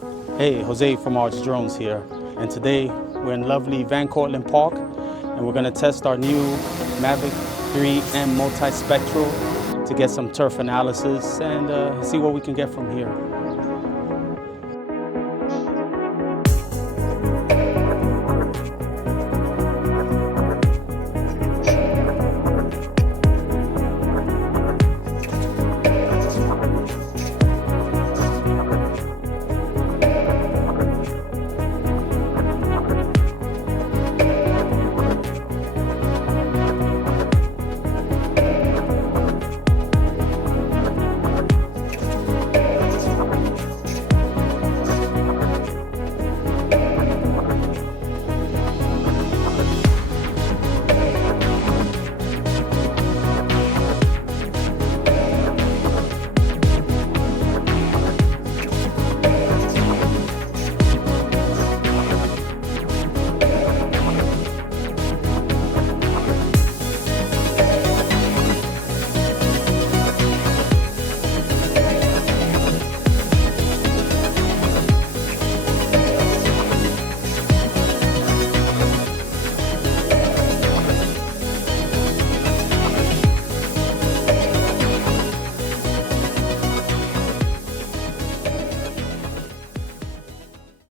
Hey, Jose from Artz-Drones here, and today we're in lovely Cortlandt Park, and we're going to test our new Mavic 3M Multispectral to get some turf analysis and see what we can get from here.